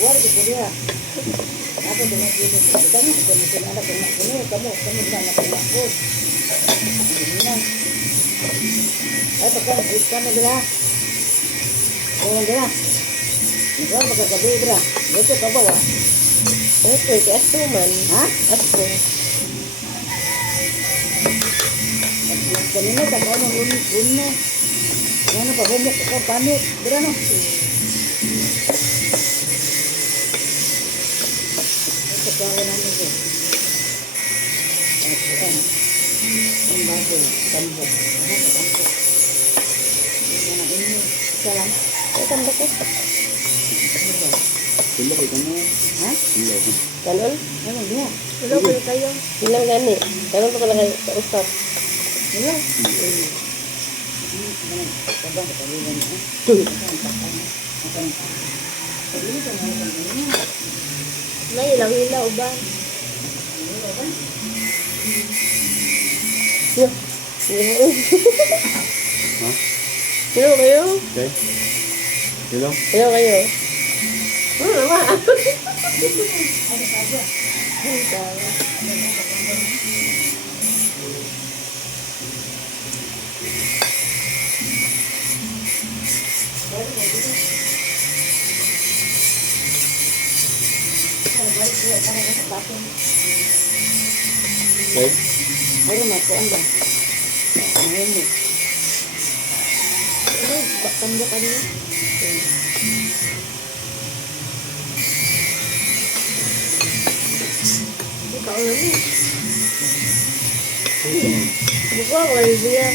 Wala ko dia. Ako dengan ini. Kamu dengan anak dengan ini. Kamu dengan anak aku. Ini. Ay, pagka ikan na bila. Kaya bila. Ikaw magkagabi bila. Ito ka ba wa? Ito, asto man. Ha? Asto. Kanina ka ba nung luno? Ano pa humok ka panit? Bila no? Ito ka wala nyo ko. Ito yan. Ang bago. Tambo. Tambo. Isa lang. Ito ang bako. Tulo ko ito mo. Ha? Tulo ko. Kanon? Ano dia? Hello, kayo. Ilang gani? Kanon pa ko lang kayo sa usap. Hello? Sabang katalunan niya. Na ilaw-ilaw ba? Yo. Ha? Hello kayo? Okay. Hello? Hello kayo? Mama. Okay. Ano na ko anda? Ano mo? Ano? Bakando ka niyo? Ikaw na mo. Buka, wala siya.